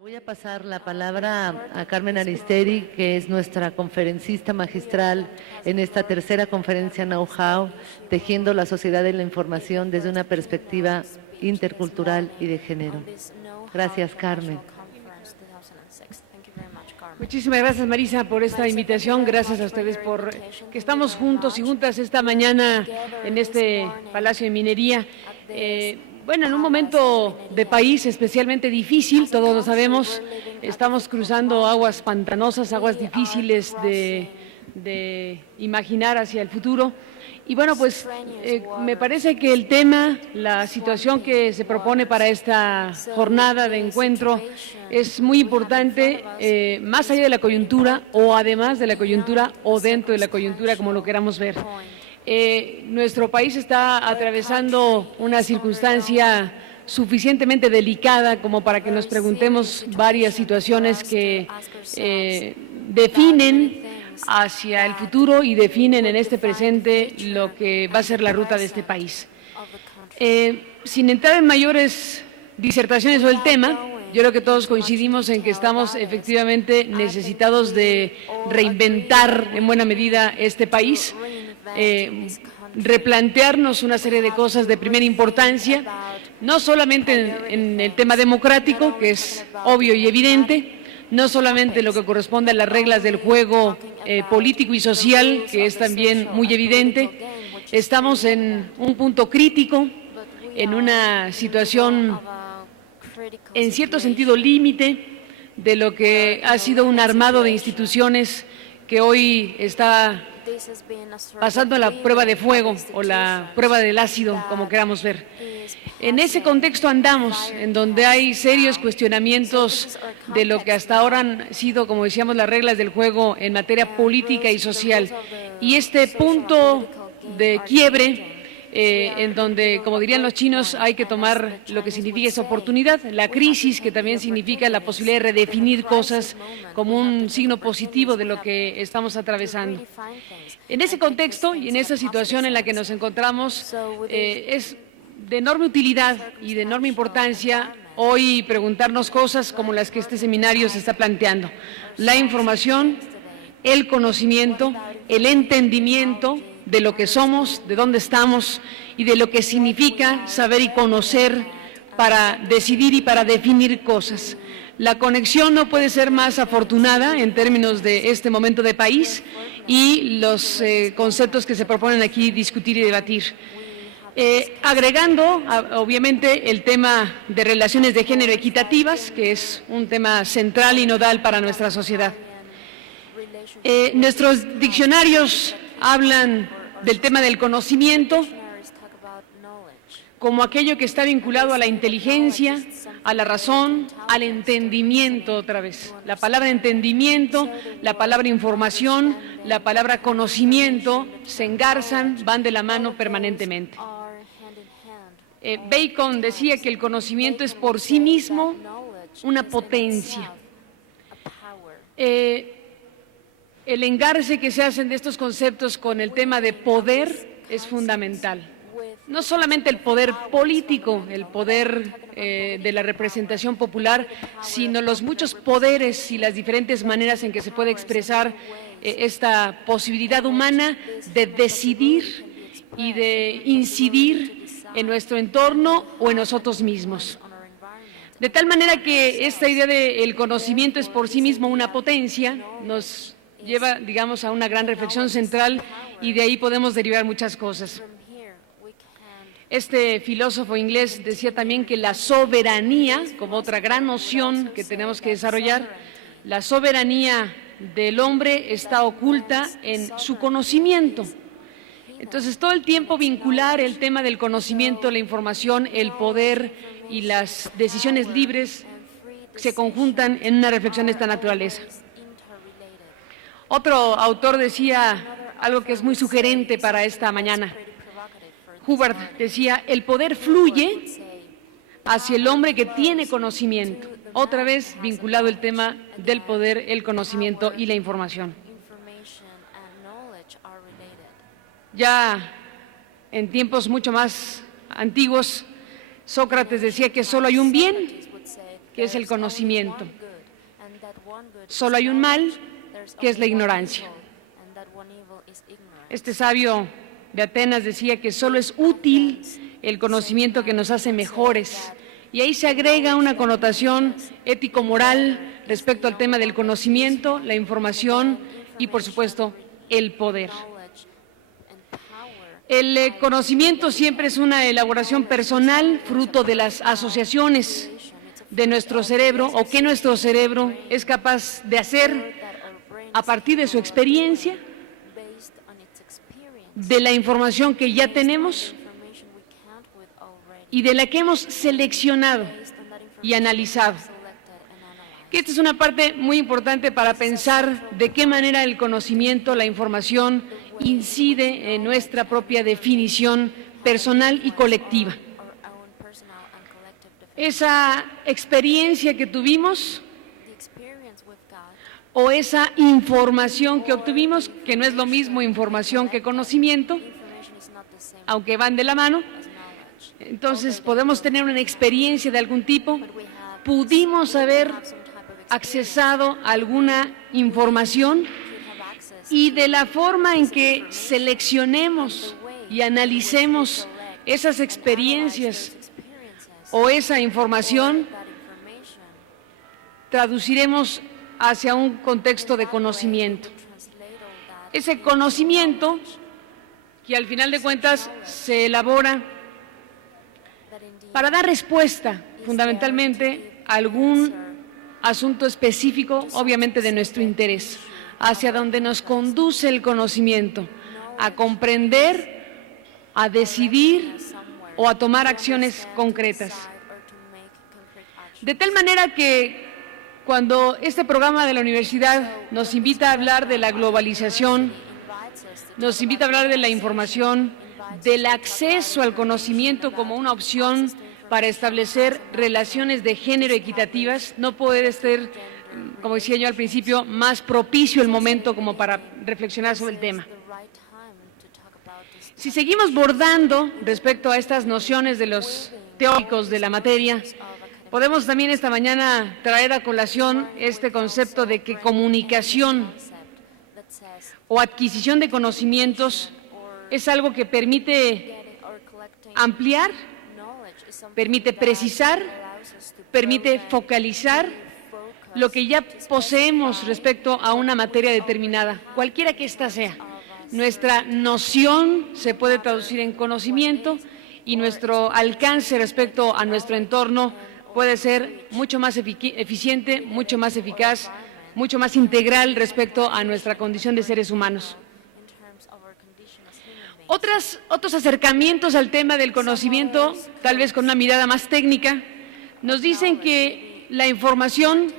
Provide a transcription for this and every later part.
Voy a pasar la palabra a Carmen Aristeri, que es nuestra conferencista magistral en esta tercera conferencia Know-How, tejiendo la sociedad de la información desde una perspectiva intercultural y de género. Gracias, Carmen. Muchísimas gracias, Marisa, por esta invitación. Gracias a ustedes por que estamos juntos y juntas esta mañana en este Palacio de Minería. Bueno, en un momento de país especialmente difícil, todos lo sabemos, estamos cruzando aguas pantanosas, aguas difíciles de imaginar hacia el futuro. Y bueno, pues me parece que el tema, la situación que se propone para esta jornada de encuentro es muy importante, más allá de la coyuntura o además de la coyuntura o dentro de la coyuntura, como lo queramos ver. Nuestro país está atravesando una circunstancia suficientemente delicada como para que nos preguntemos varias situaciones que definen hacia el futuro y definen en este presente lo que va a ser la ruta de este país. Sin entrar en mayores disertaciones sobre el tema, yo creo que todos coincidimos en que estamos efectivamente necesitados de reinventar en buena medida este país, replantearnos una serie de cosas de primera importancia, no solamente en el tema democrático, que es obvio y evidente, no solamente lo que corresponde a las reglas del juego político y social, que es también muy evidente. Estamos en un punto crítico, en una situación en cierto sentido límite de lo que ha sido un armado de instituciones que hoy está pasando la prueba de fuego o la prueba del ácido, como queramos ver. En ese contexto andamos, en donde hay serios cuestionamientos de lo que hasta ahora han sido, como decíamos, las reglas del juego en materia política y social. Y este punto de quiebre, en donde, como dirían los chinos, hay que tomar lo que significa esa oportunidad, la crisis, que también significa la posibilidad de redefinir cosas como un signo positivo de lo que estamos atravesando. En ese contexto y en esa situación en la que nos encontramos, es de enorme utilidad y de enorme importancia hoy preguntarnos cosas como las que este seminario se está planteando. La información, el conocimiento, el entendimiento de lo que somos, de dónde estamos y de lo que significa saber y conocer para decidir y para definir cosas. La conexión no puede ser más afortunada en términos de este momento de país y los conceptos que se proponen aquí discutir y debatir. Agregando, obviamente, el tema de relaciones de género equitativas, que es un tema central y nodal para nuestra sociedad. Nuestros diccionarios hablan del tema del conocimiento como aquello que está vinculado a la inteligencia, a la razón, al entendimiento otra vez. La palabra entendimiento, la palabra información, la palabra conocimiento se engarzan, van de la mano permanentemente. Bacon decía que el conocimiento es por sí mismo una potencia. El engarce que se hacen de estos conceptos con el tema de poder es fundamental. No solamente el poder político, el poder de la representación popular, sino los muchos poderes y las diferentes maneras en que se puede expresar esta posibilidad humana de decidir y de incidir en nuestro entorno o en nosotros mismos. De tal manera que esta idea del conocimiento es por sí mismo una potencia, nos lleva, digamos, a una gran reflexión central y de ahí podemos derivar muchas cosas. Este filósofo inglés decía también que la soberanía, como otra gran noción que tenemos que desarrollar, la soberanía del hombre está oculta en su conocimiento. Entonces, todo el tiempo vincular el tema del conocimiento, la información, el poder y las decisiones libres se conjuntan en una reflexión de esta naturaleza. Otro autor decía algo que es muy sugerente para esta mañana. Hubbard decía, el poder fluye hacia el hombre que tiene conocimiento. Otra vez vinculado el tema del poder, el conocimiento y la información. Ya en tiempos mucho más antiguos, Sócrates decía que solo hay un bien que es el conocimiento. Solo hay un mal, que es la ignorancia. Este sabio de Atenas decía que solo es útil el conocimiento que nos hace mejores. Y ahí se agrega una connotación ético-moral respecto al tema del conocimiento, la información y, por supuesto, el poder. El conocimiento siempre es una elaboración personal, fruto de las asociaciones de nuestro cerebro o que nuestro cerebro es capaz de hacer a partir de su experiencia, de la información que ya tenemos y de la que hemos seleccionado y analizado. Que esta es una parte muy importante para pensar de qué manera el conocimiento, la información, incide en nuestra propia definición personal y colectiva. Esa experiencia que tuvimos o esa información que obtuvimos, que no es lo mismo información que conocimiento, aunque van de la mano. Entonces podemos tener una experiencia de algún tipo, pudimos haber accesado a alguna información y de la forma en que seleccionemos y analicemos esas experiencias o esa información, traduciremos hacia un contexto de conocimiento. Ese conocimiento que al final de cuentas se elabora para dar respuesta fundamentalmente a algún asunto específico, obviamente de nuestro interés, hacia donde nos conduce el conocimiento, a comprender, a decidir o a tomar acciones concretas. De tal manera que cuando este programa de la universidad nos invita a hablar de la globalización, nos invita a hablar de la información, del acceso al conocimiento como una opción para establecer relaciones de género equitativas, no puede ser, como decía yo al principio, más propicio el momento como para reflexionar sobre el tema. Si seguimos bordando respecto a estas nociones de los teóricos de la materia, podemos también esta mañana traer a colación este concepto de que comunicación o adquisición de conocimientos es algo que permite ampliar, permite precisar, permite focalizar lo que ya poseemos respecto a una materia determinada, cualquiera que ésta sea. Nuestra noción se puede traducir en conocimiento y nuestro alcance respecto a nuestro entorno puede ser mucho más eficiente, mucho más eficaz, mucho más integral respecto a nuestra condición de seres humanos. Otros acercamientos al tema del conocimiento, tal vez con una mirada más técnica, nos dicen que la información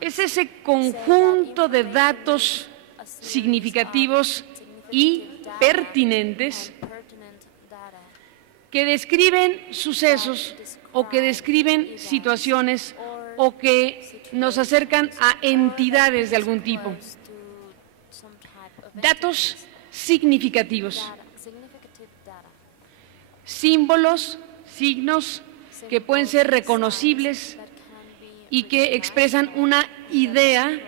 es ese conjunto de datos significativos y pertinentes que describen sucesos o que describen situaciones o que nos acercan a entidades de algún tipo. Datos significativos. Símbolos, signos que pueden ser reconocibles y que expresan una idea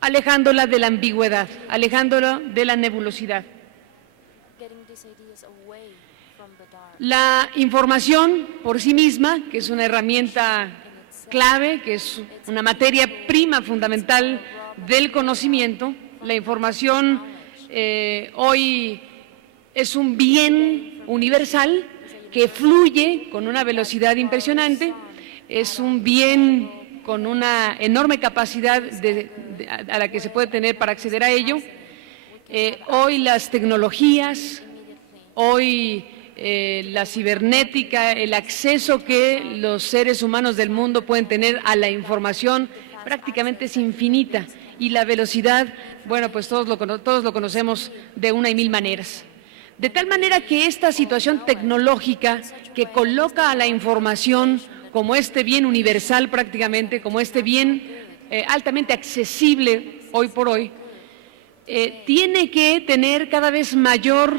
alejándola de la ambigüedad, alejándola de la nebulosidad. La información por sí misma, que es una herramienta clave, que es una materia prima fundamental del conocimiento, la información hoy es un bien universal que fluye con una velocidad impresionante, es un bien con una enorme capacidad a la que se puede tener para acceder a ello. Hoy las tecnologías, hoy la cibernética, el acceso que los seres humanos del mundo pueden tener a la información prácticamente es infinita y la velocidad, bueno, pues todos lo conocemos de una y mil maneras. De tal manera que esta situación tecnológica que coloca a la información como este bien universal prácticamente, como este bien altamente accesible hoy por hoy, tiene que tener cada vez mayor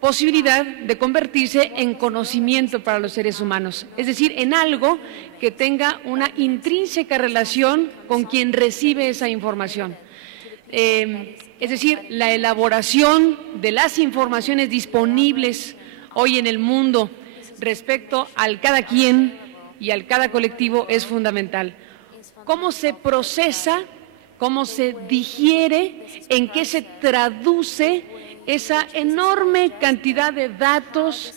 posibilidad de convertirse en conocimiento para los seres humanos, es decir, en algo que tenga una intrínseca relación con quien recibe esa información. Es decir, la elaboración de las informaciones disponibles hoy en el mundo respecto al cada quien y al cada colectivo es fundamental. ¿Cómo se procesa? ¿Cómo se digiere? ¿En qué se traduce esa enorme cantidad de datos,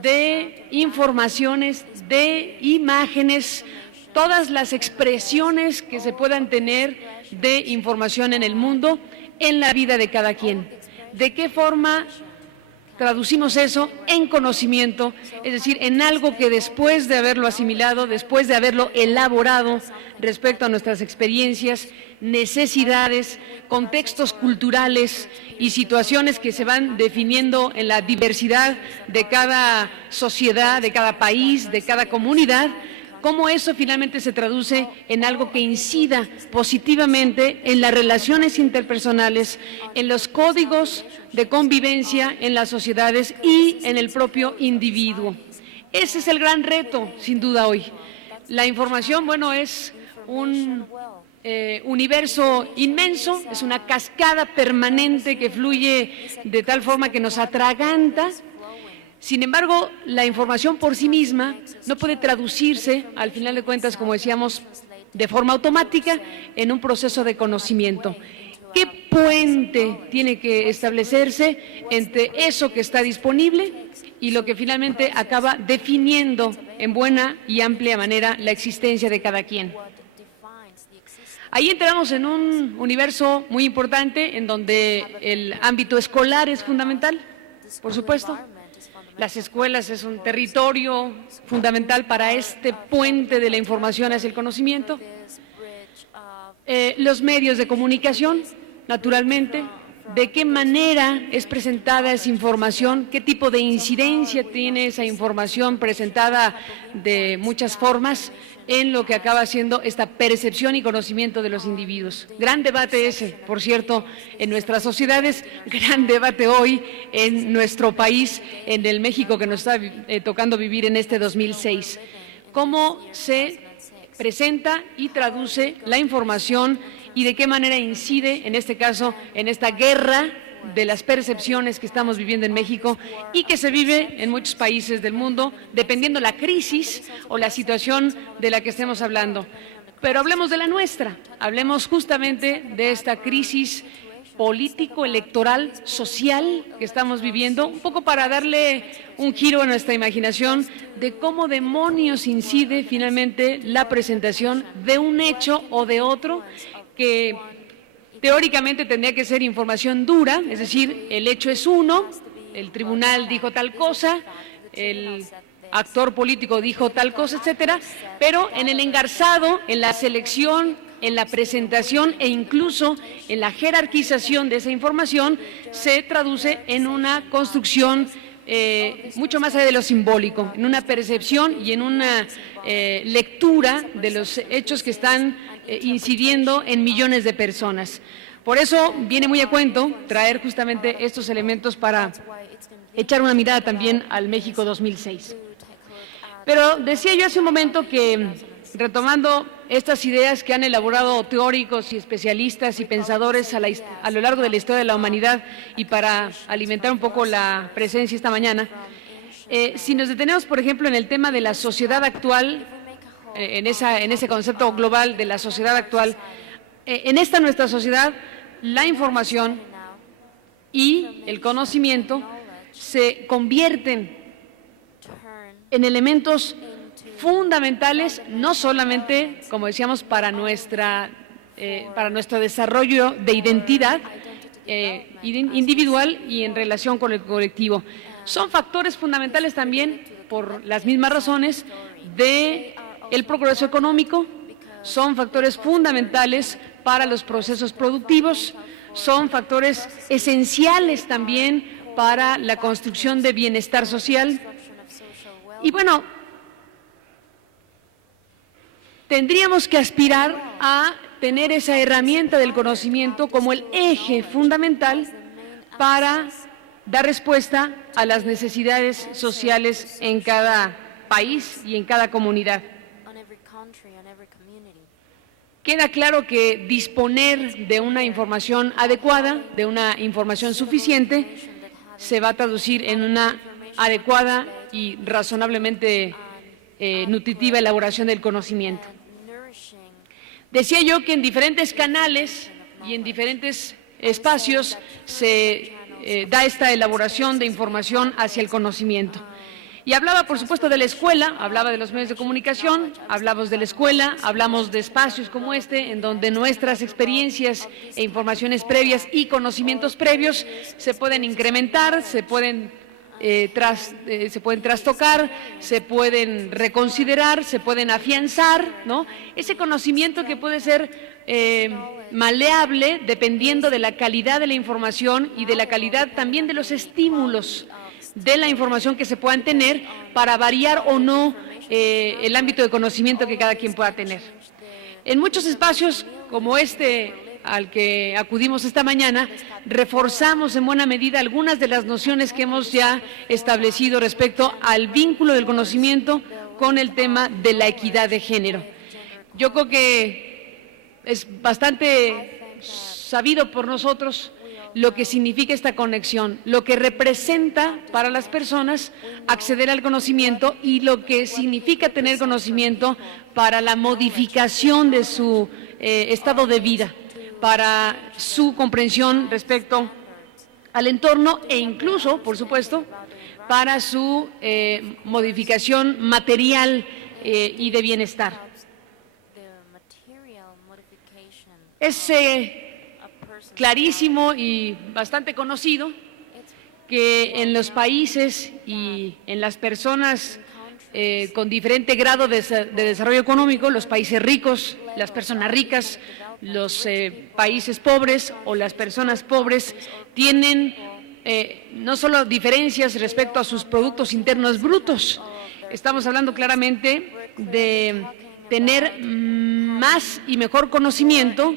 de informaciones, de imágenes, todas las expresiones que se puedan tener de información en el mundo, en la vida de cada quien? ¿De qué forma traducimos eso en conocimiento? Es decir, en algo que después de haberlo asimilado, después de haberlo elaborado respecto a nuestras experiencias, necesidades, contextos culturales y situaciones que se van definiendo en la diversidad de cada sociedad, de cada país, de cada comunidad, cómo eso finalmente se traduce en algo que incida positivamente en las relaciones interpersonales, en los códigos de convivencia en las sociedades y en el propio individuo. Ese es el gran reto, sin duda, hoy. La información, bueno, es un universo inmenso, es una cascada permanente que fluye de tal forma que nos atraganta. Sin embargo, la información por sí misma no puede traducirse, al final de cuentas, como decíamos, de forma automática en un proceso de conocimiento. ¿Qué puente tiene que establecerse entre eso que está disponible y lo que finalmente acaba definiendo en buena y amplia manera la existencia de cada quien? Ahí entramos en un universo muy importante en donde el ámbito escolar es fundamental, por supuesto. Las escuelas es un territorio fundamental para este puente de la información hacia el conocimiento. Los medios de comunicación, naturalmente, de qué manera es presentada esa información, qué tipo de incidencia tiene esa información presentada de muchas formas en lo que acaba siendo esta percepción y conocimiento de los individuos. Gran debate ese, por cierto, en nuestras sociedades, gran debate hoy en nuestro país, en el México que nos está tocando vivir en este 2006. ¿Cómo se presenta y traduce la información y de qué manera incide, en este caso, en esta guerra de las percepciones que estamos viviendo en México y que se vive en muchos países del mundo, dependiendo la crisis o la situación de la que estemos hablando? Pero hablemos de la nuestra, hablemos justamente de esta crisis político, electoral, social que estamos viviendo, un poco para darle un giro a nuestra imaginación de cómo demonios incide finalmente la presentación de un hecho o de otro que teóricamente tendría que ser información dura, es decir, el hecho es uno, el tribunal dijo tal cosa, el actor político dijo tal cosa, etcétera, pero en el engarzado, en la selección, en la presentación e incluso en la jerarquización de esa información se traduce en una construcción mucho más allá de lo simbólico, en una percepción y en una lectura de los hechos que están incidiendo en millones de personas. Por eso viene muy a cuento traer justamente estos elementos para echar una mirada también al México 2006. Pero decía yo hace un momento que, retomando estas ideas que han elaborado teóricos y especialistas y pensadores a lo largo de la historia de la humanidad y para alimentar un poco la presencia esta mañana, si nos detenemos, por ejemplo, en el tema de la sociedad actual, en ese concepto global de la sociedad actual, en esta nuestra sociedad, la información y el conocimiento se convierten en elementos fundamentales, no solamente, como decíamos, para nuestro desarrollo de identidad individual y en relación con el colectivo. Son factores fundamentales también, por las mismas razones, del progreso económico, son factores fundamentales para los procesos productivos, son factores esenciales también para la construcción de bienestar social. Y bueno, tendríamos que aspirar a tener esa herramienta del conocimiento como el eje fundamental para da respuesta a las necesidades sociales en cada país y en cada comunidad. Queda claro que disponer de una información adecuada, de una información suficiente, se va a traducir en una adecuada y razonablemente nutritiva elaboración del conocimiento. Decía yo que en diferentes canales y en diferentes espacios se da esta elaboración de información hacia el conocimiento. Y hablaba, por supuesto, de la escuela, hablaba de los medios de comunicación, hablamos de la escuela, hablamos de espacios como este, en donde nuestras experiencias e informaciones previas y conocimientos previos se pueden incrementar, se pueden trastocar, se pueden reconsiderar, se pueden afianzar, ¿no? Ese conocimiento que puede ser maleable dependiendo de la calidad de la información y de la calidad también de los estímulos de la información que se puedan tener para variar o no el ámbito de conocimiento que cada quien pueda tener. En muchos espacios como este al que acudimos esta mañana, reforzamos en buena medida algunas de las nociones que hemos ya establecido respecto al vínculo del conocimiento con el tema de la equidad de género. Yo creo que es bastante sabido por nosotros lo que significa esta conexión, lo que representa para las personas acceder al conocimiento y lo que significa tener conocimiento para la modificación de su estado de vida, para su comprensión respecto al entorno e incluso, por supuesto, para su modificación material y de bienestar. Es clarísimo y bastante conocido que en los países y en las personas con diferente grado de desarrollo económico, los países ricos, las personas ricas, los países pobres o las personas pobres tienen no solo diferencias respecto a sus productos internos brutos, estamos hablando claramente de tener más y mejor conocimiento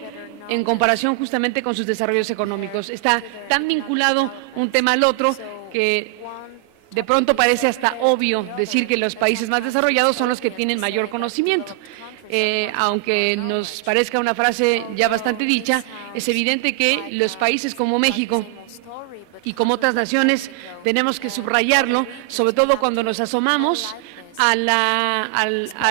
en comparación justamente con sus desarrollos económicos. Está tan vinculado un tema al otro que de pronto parece hasta obvio decir que los países más desarrollados son los que tienen mayor conocimiento. Aunque nos parezca una frase ya bastante dicha, es evidente que los países como México y como otras naciones tenemos que subrayarlo, sobre todo cuando nos asomamos a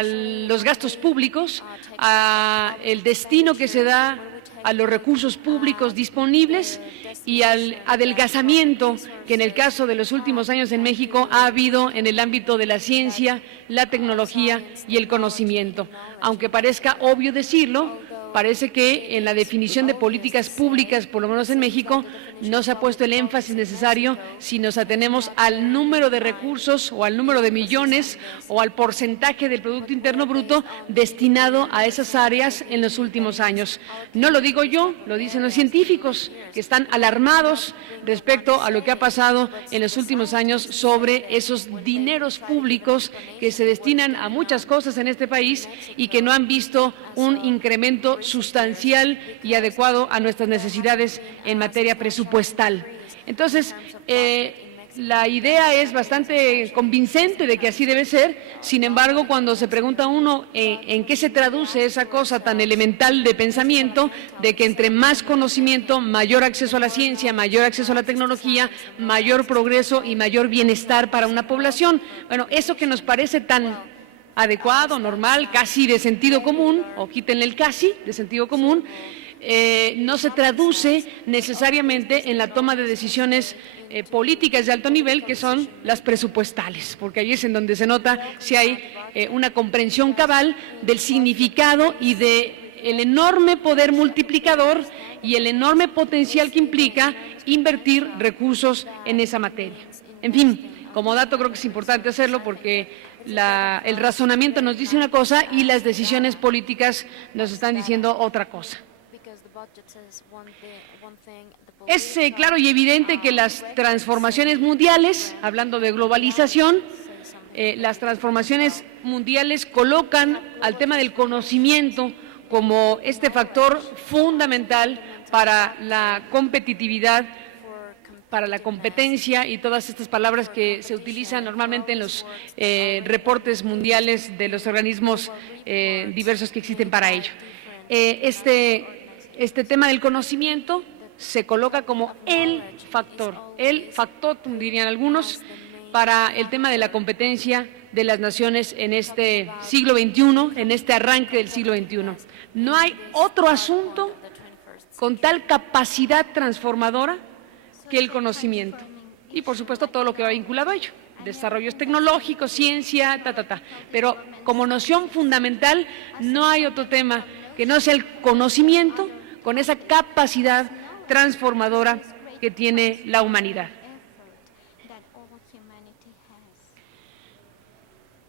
los gastos públicos, a el destino que se da a los recursos públicos disponibles y al adelgazamiento que en el caso de los últimos años en México ha habido en el ámbito de la ciencia, la tecnología y el conocimiento. Aunque parezca obvio decirlo, parece que en la definición de políticas públicas, por lo menos en México, no se ha puesto el énfasis necesario si nos atenemos al número de recursos o al número de millones o al porcentaje del Producto Interno Bruto destinado a esas áreas en los últimos años. No lo digo yo, lo dicen los científicos, que están alarmados respecto a lo que ha pasado en los últimos años sobre esos dineros públicos que se destinan a muchas cosas en este país y que no han visto un incremento sustancial y adecuado a nuestras necesidades en materia presupuestal. Entonces, la idea es bastante convincente de que así debe ser. Sin embargo, cuando se pregunta a uno en qué se traduce esa cosa tan elemental de pensamiento, de que entre más conocimiento, mayor acceso a la ciencia, mayor acceso a la tecnología, mayor progreso y mayor bienestar para una población. Bueno, eso que nos parece tan adecuado, normal, casi de sentido común, o quítenle el casi, de sentido común, no se traduce necesariamente en la toma de decisiones políticas de alto nivel, que son las presupuestales, porque ahí es en donde se nota si hay una comprensión cabal del significado y del enorme poder multiplicador y el enorme potencial que implica invertir recursos en esa materia. En fin, como dato creo que es importante hacerlo porque el razonamiento nos dice una cosa y las decisiones políticas nos están diciendo otra cosa. Es claro y evidente que las transformaciones mundiales, hablando de globalización, las transformaciones mundiales colocan al tema del conocimiento como este factor fundamental para la competitividad para la competencia y todas estas palabras que se utilizan normalmente en los reportes mundiales de los organismos diversos que existen para ello. Este tema del conocimiento se coloca como el factotum, dirían algunos, para el tema de la competencia de las naciones en este siglo XXI, en este arranque del siglo XXI. No hay otro asunto con tal capacidad transformadora que el conocimiento. Y, por supuesto, todo lo que va vinculado a ello. Desarrollos tecnológicos, ciencia, Pero como noción fundamental, no hay otro tema que no sea el conocimiento con esa capacidad transformadora que tiene la humanidad.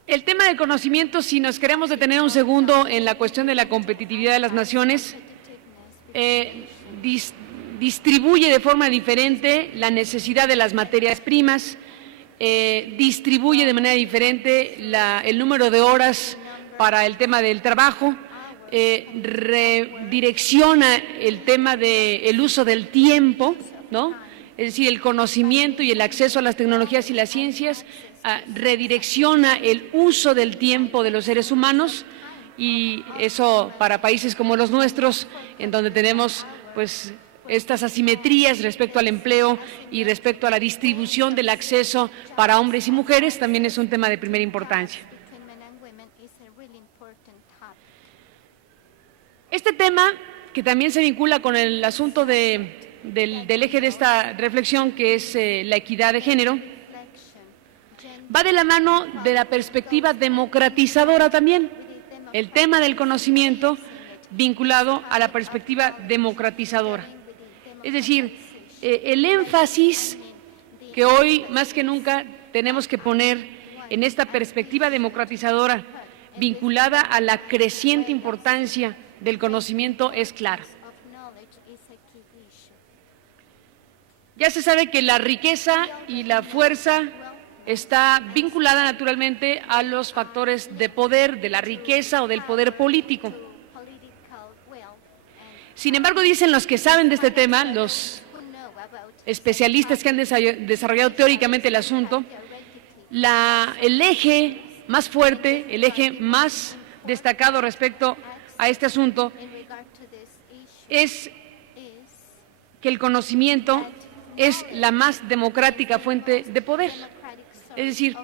El tema del conocimiento, si nos queremos detener un segundo en la cuestión de la competitividad de las naciones, distribuye de forma diferente la necesidad de las materias primas, distribuye de manera diferente el número de horas para el tema del trabajo, redirecciona el tema del uso del tiempo, ¿no? Es decir, el conocimiento y el acceso a las tecnologías y las ciencias redirecciona el uso del tiempo de los seres humanos, y eso para países como los nuestros, en donde tenemos pues estas asimetrías respecto al empleo y respecto a la distribución del acceso para hombres y mujeres, también es un tema de primera importancia. Este tema, que también se vincula con el asunto del eje de esta reflexión, que es la equidad de género, va de la mano de la perspectiva democratizadora también. El tema del conocimiento vinculado a la perspectiva democratizadora. Es decir, el énfasis que hoy más que nunca tenemos que poner en esta perspectiva democratizadora vinculada a la creciente importancia del conocimiento es clara. Ya se sabe que la riqueza y la fuerza está vinculada naturalmente a los factores de poder, de la riqueza o del poder político. Sin embargo, dicen los que saben de este tema, los especialistas que han desarrollado teóricamente el asunto, el eje más fuerte, el eje más destacado respecto a este asunto es que el conocimiento es la más democrática fuente de poder. Es decir,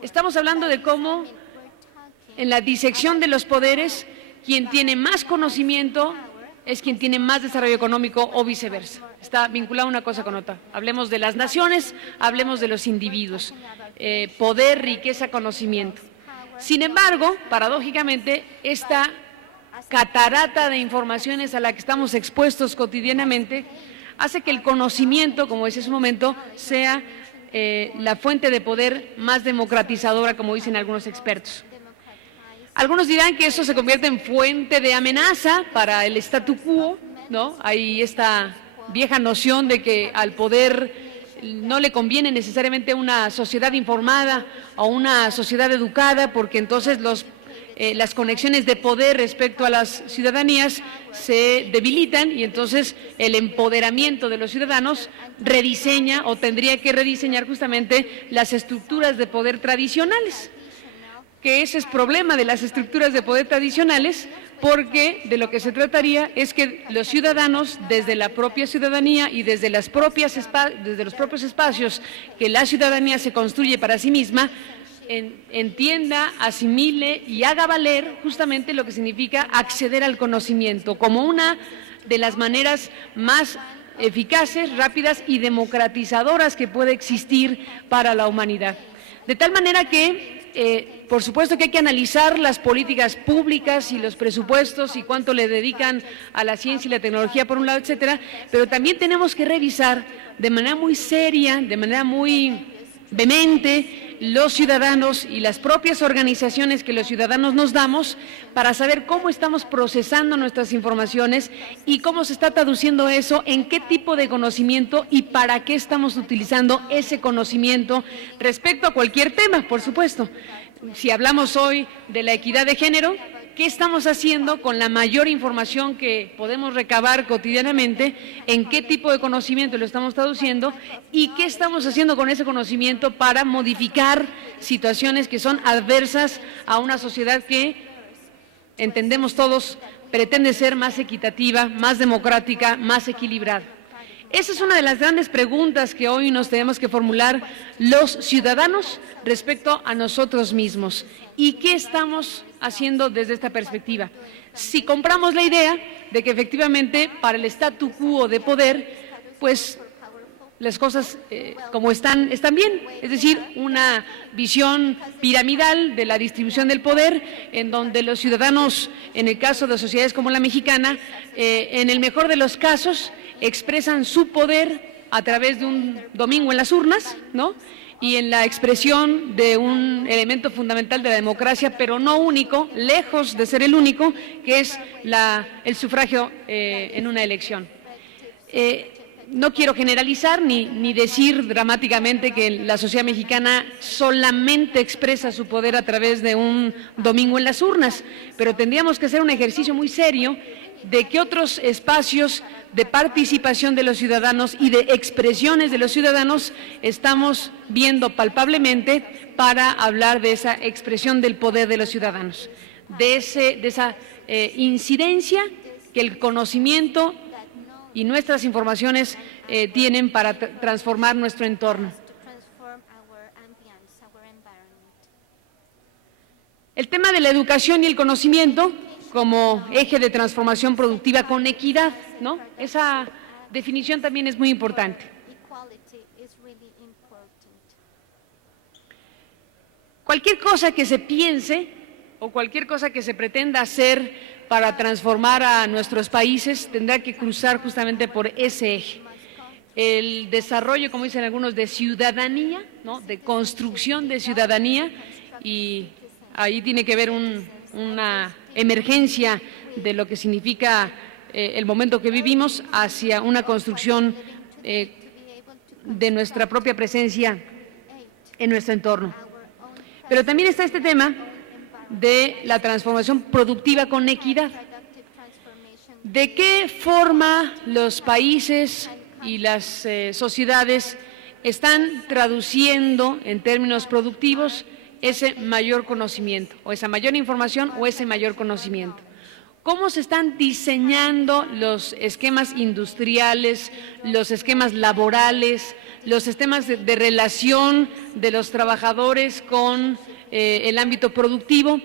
estamos hablando de cómo en la disección de los poderes, quien tiene más conocimiento es quien tiene más desarrollo económico o viceversa. Está vinculada una cosa con otra. Hablemos de las naciones, hablemos de los individuos. Poder, riqueza, conocimiento. Sin embargo, paradójicamente, esta catarata de informaciones a la que estamos expuestos cotidianamente hace que el conocimiento, como decía hace un momento, sea la fuente de poder más democratizadora, como dicen algunos expertos. Algunos dirán que eso se convierte en fuente de amenaza para el statu quo, ¿no? Hay esta vieja noción de que al poder no le conviene necesariamente una sociedad informada o una sociedad educada, porque entonces las conexiones de poder respecto a las ciudadanías se debilitan y entonces el empoderamiento de los ciudadanos rediseña o tendría que rediseñar justamente las estructuras de poder tradicionales, que ese es problema de las estructuras de poder tradicionales, porque de lo que se trataría es que los ciudadanos, desde la propia ciudadanía y desde los propios espacios que la ciudadanía se construye para sí misma, entienda, asimile y haga valer justamente lo que significa acceder al conocimiento como una de las maneras más eficaces, rápidas y democratizadoras que puede existir para la humanidad. De tal manera que, por supuesto que hay que analizar las políticas públicas y los presupuestos y cuánto le dedican a la ciencia y la tecnología por un lado, etcétera, pero también tenemos que revisar de manera muy seria, de manera muy vehemente, los ciudadanos y las propias organizaciones que los ciudadanos nos damos para saber cómo estamos procesando nuestras informaciones y cómo se está traduciendo eso, en qué tipo de conocimiento y para qué estamos utilizando ese conocimiento respecto a cualquier tema, por supuesto. Si hablamos hoy de la equidad de género, qué estamos haciendo con la mayor información que podemos recabar cotidianamente, en qué tipo de conocimiento lo estamos traduciendo y qué estamos haciendo con ese conocimiento para modificar situaciones que son adversas a una sociedad que, entendemos todos, pretende ser más equitativa, más democrática, más equilibrada. Esa es una de las grandes preguntas que hoy nos tenemos que formular los ciudadanos respecto a nosotros mismos. ¿Y qué estamos haciendo desde esta perspectiva? Si compramos la idea de que efectivamente para el statu quo de poder, pues las cosas como están bien, es decir, una visión piramidal de la distribución del poder, en donde los ciudadanos, en el caso de sociedades como la mexicana, en el mejor de los casos, expresan su poder a través de un domingo en las urnas, ¿no? Y en la expresión de un elemento fundamental de la democracia, pero no único, lejos de ser el único, que es el sufragio en una elección. No quiero generalizar ni decir dramáticamente que la sociedad mexicana solamente expresa su poder a través de un domingo en las urnas, pero tendríamos que hacer un ejercicio muy serio de qué otros espacios de participación de los ciudadanos y de expresiones de los ciudadanos estamos viendo palpablemente para hablar de esa expresión del poder de los ciudadanos, de esa incidencia que el conocimiento y nuestras informaciones tienen para transformar nuestro entorno. El tema de la educación y el conocimiento como eje de transformación productiva con equidad, ¿no? Esa definición también es muy importante. Cualquier cosa que se piense o cualquier cosa que se pretenda hacer para transformar a nuestros países tendrá que cruzar justamente por ese eje. El desarrollo, como dicen algunos, de ciudadanía, ¿no? De construcción de ciudadanía, y ahí tiene que ver una emergencia de lo que significa el momento que vivimos hacia una construcción de nuestra propia presencia en nuestro entorno. Pero también está este tema de la transformación productiva con equidad. ¿De qué forma los países y las sociedades están traduciendo en términos productivos ese mayor conocimiento, o esa mayor información, o ese mayor conocimiento? ¿Cómo se están diseñando los esquemas industriales, los esquemas laborales, los esquemas de relación de los trabajadores con el ámbito productivo,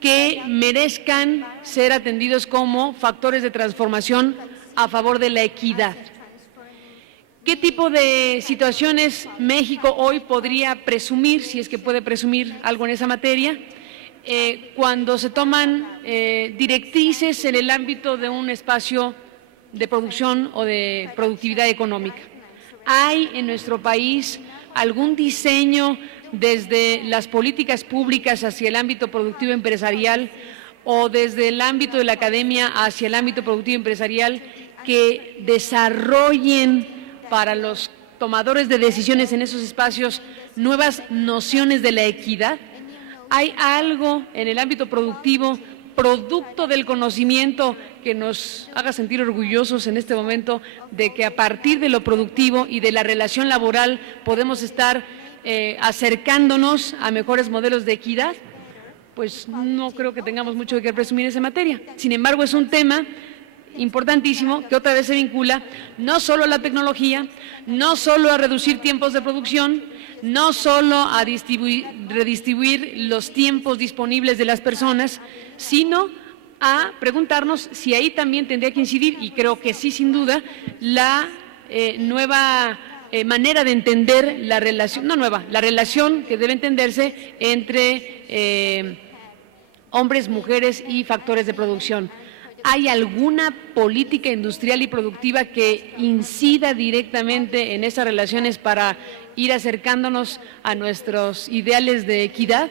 que merezcan ser atendidos como factores de transformación a favor de la equidad? ¿Qué tipo de situaciones México hoy podría presumir, si es que puede presumir algo en esa materia, cuando se toman directrices en el ámbito de un espacio de producción o de productividad económica? ¿Hay en nuestro país algún diseño desde las políticas públicas hacia el ámbito productivo empresarial o desde el ámbito de la academia hacia el ámbito productivo empresarial que desarrollen para los tomadores de decisiones en esos espacios nuevas nociones de la equidad? ¿Hay algo en el ámbito productivo, producto del conocimiento, que nos haga sentir orgullosos en este momento de que a partir de lo productivo y de la relación laboral podemos estar acercándonos a mejores modelos de equidad? Pues no creo que tengamos mucho que presumir en esa materia. Sin embargo, es un tema importantísimo que otra vez se vincula no solo a la tecnología, no solo a reducir tiempos de producción, no solo a redistribuir los tiempos disponibles de las personas, sino a preguntarnos si ahí también tendría que incidir, y creo que sí, sin duda, la nueva manera de entender la relación, la relación que debe entenderse entre hombres, mujeres y factores de producción. ¿Hay alguna política industrial y productiva que incida directamente en esas relaciones para ir acercándonos a nuestros ideales de equidad?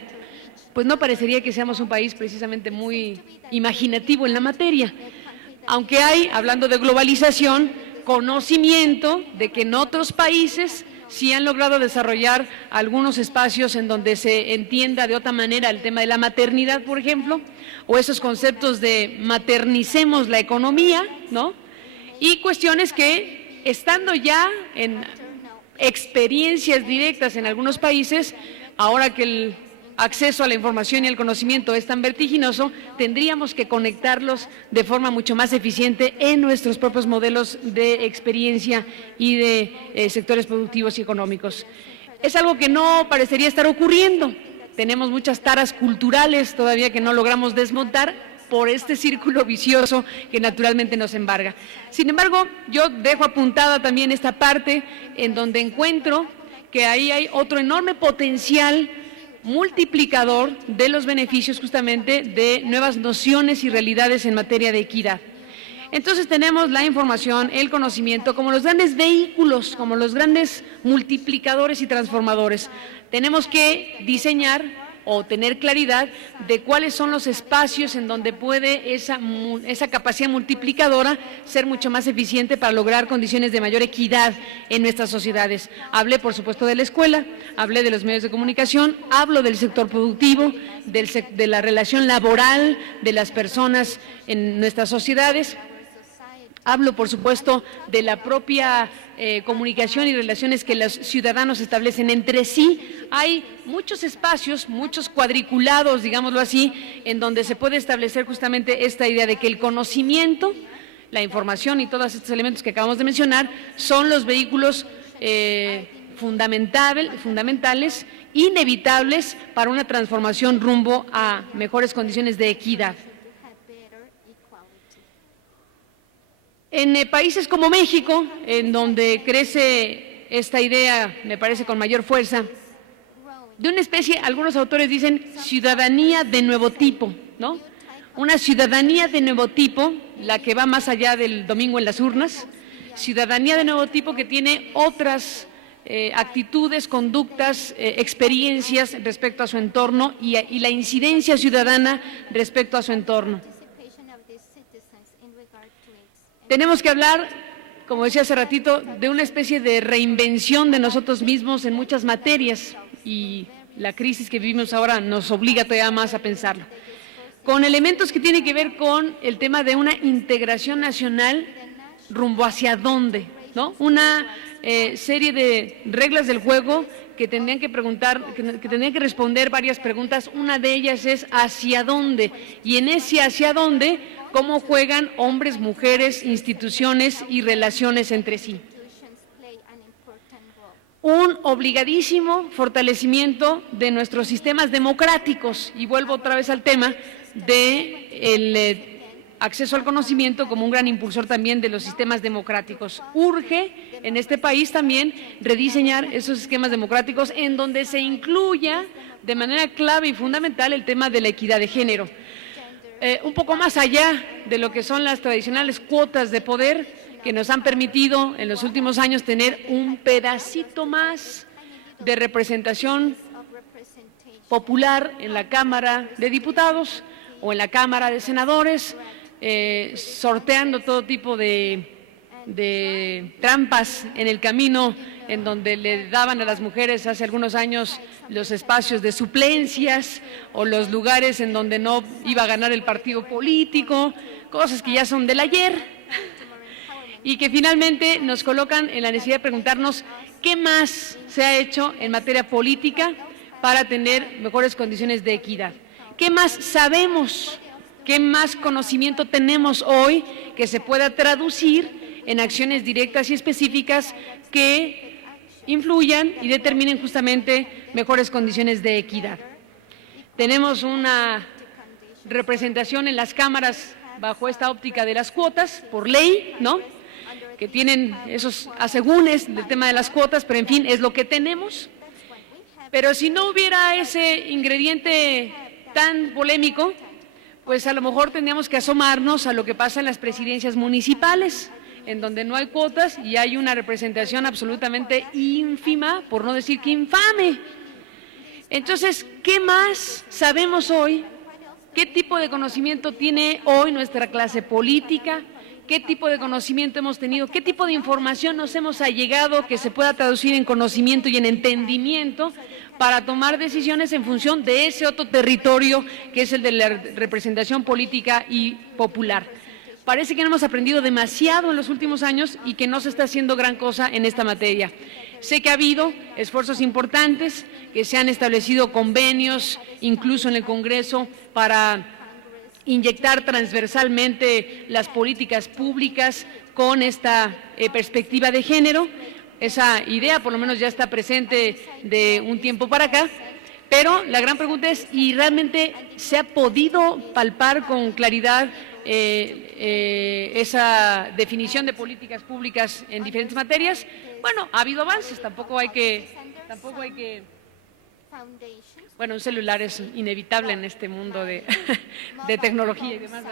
Pues no parecería que seamos un país precisamente muy imaginativo en la materia, aunque hay, hablando de globalización, conocimiento de que en otros países si han logrado desarrollar algunos espacios en donde se entienda de otra manera el tema de la maternidad, por ejemplo, o esos conceptos de maternicemos la economía, ¿no? Y cuestiones que, estando ya en experiencias directas en algunos países, ahora que el acceso a la información y al conocimiento es tan vertiginoso, tendríamos que conectarlos de forma mucho más eficiente en nuestros propios modelos de experiencia y de sectores productivos y económicos. Es algo que no parecería estar ocurriendo. Tenemos muchas taras culturales todavía que no logramos desmontar por este círculo vicioso que naturalmente nos embarga. Sin embargo, yo dejo apuntada también esta parte en donde encuentro que ahí hay otro enorme potencial multiplicador de los beneficios justamente de nuevas nociones y realidades en materia de equidad. Entonces tenemos la información, el conocimiento como los grandes vehículos, como los grandes multiplicadores y transformadores. Tenemos que diseñar o tener claridad de cuáles son los espacios en donde puede esa capacidad multiplicadora ser mucho más eficiente para lograr condiciones de mayor equidad en nuestras sociedades. Hablé, por supuesto, de la escuela, hablé de los medios de comunicación, hablo del sector productivo, de la relación laboral de las personas en nuestras sociedades. Hablo, por supuesto, de la propia comunicación y relaciones que los ciudadanos establecen entre sí. Hay muchos espacios, muchos cuadriculados, digámoslo así, en donde se puede establecer justamente esta idea de que el conocimiento, la información y todos estos elementos que acabamos de mencionar son los vehículos fundamentales, inevitables para una transformación rumbo a mejores condiciones de equidad. En países como México, en donde crece esta idea, me parece con mayor fuerza, de una especie, algunos autores dicen, ciudadanía de nuevo tipo, ¿no? Una ciudadanía de nuevo tipo, la que va más allá del domingo en las urnas, ciudadanía de nuevo tipo que tiene otras actitudes, conductas, experiencias respecto a su entorno y la incidencia ciudadana respecto a su entorno. Tenemos que hablar, como decía hace ratito, de una especie de reinvención de nosotros mismos en muchas materias y la crisis que vivimos ahora nos obliga todavía más a pensarlo. Con elementos que tienen que ver con el tema de una integración nacional rumbo hacia dónde, ¿no? Una serie de reglas del juego que tendrían que tendrían que responder varias preguntas. Una de ellas es ¿hacia dónde? Y en ese hacia dónde, ¿cómo juegan hombres, mujeres, instituciones y relaciones entre sí? Un obligadísimo fortalecimiento de nuestros sistemas democráticos, y vuelvo otra vez al tema del acceso al conocimiento como un gran impulsor también de los sistemas democráticos. Urge en este país también rediseñar esos esquemas democráticos en donde se incluya de manera clave y fundamental el tema de la equidad de género. Un poco más allá de lo que son las tradicionales cuotas de poder que nos han permitido en los últimos años tener un pedacito más de representación popular en la Cámara de Diputados o en la Cámara de Senadores, sorteando todo tipo de trampas en el camino en donde le daban a las mujeres hace algunos años los espacios de suplencias o los lugares en donde no iba a ganar el partido político, cosas que ya son del ayer y que finalmente nos colocan en la necesidad de preguntarnos qué más se ha hecho en materia política para tener mejores condiciones de equidad. ¿Qué más sabemos? ¿Qué más conocimiento tenemos hoy que se pueda traducir en acciones directas y específicas que influyan y determinen justamente mejores condiciones de equidad? Tenemos una representación en las cámaras bajo esta óptica de las cuotas, por ley, ¿no?, que tienen esos asegúnes del tema de las cuotas, pero en fin, es lo que tenemos. Pero si no hubiera ese ingrediente tan polémico, pues a lo mejor tendríamos que asomarnos a lo que pasa en las presidencias municipales, en donde no hay cuotas y hay una representación absolutamente ínfima, por no decir que infame. Entonces, ¿qué más sabemos hoy? ¿Qué tipo de conocimiento tiene hoy nuestra clase política? qué tipo de conocimiento hemos tenido, qué tipo de información nos hemos allegado que se pueda traducir en conocimiento y en entendimiento para tomar decisiones en función de ese otro territorio que es el de la representación política y popular. Parece que no hemos aprendido demasiado en los últimos años y que no se está haciendo gran cosa en esta materia. Sé que ha habido esfuerzos importantes, que se han establecido convenios, incluso en el Congreso, para inyectar transversalmente las políticas públicas con esta perspectiva de género. Esa idea por lo menos ya está presente de un tiempo para acá, pero la gran pregunta es, ¿y realmente se ha podido palpar con claridad esa definición de políticas públicas en diferentes materias? Bueno, ha habido avances, tampoco hay que bueno, un celular es inevitable en este mundo de tecnología y demás, ¿no?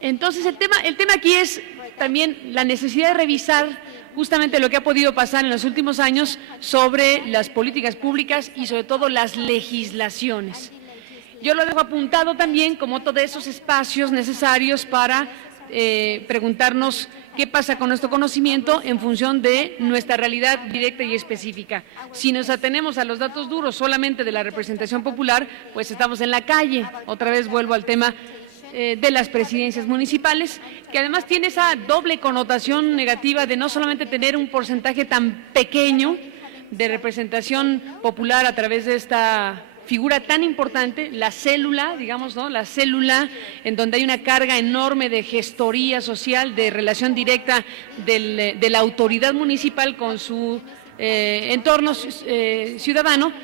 Entonces el tema aquí es también la necesidad de revisar justamente lo que ha podido pasar en los últimos años sobre las políticas públicas y sobre todo las legislaciones. Yo lo dejo apuntado también como otro de esos espacios necesarios para preguntarnos qué pasa con nuestro conocimiento en función de nuestra realidad directa y específica. Si nos atenemos a los datos duros solamente de la representación popular, pues estamos en la calle. Otra vez vuelvo al tema de las presidencias municipales, que además tiene esa doble connotación negativa de no solamente tener un porcentaje tan pequeño de representación popular a través de esta figura tan importante, la célula, digamos, ¿no? La célula en donde hay una carga enorme de gestoría social, de relación directa de la autoridad municipal con su entorno ciudadano,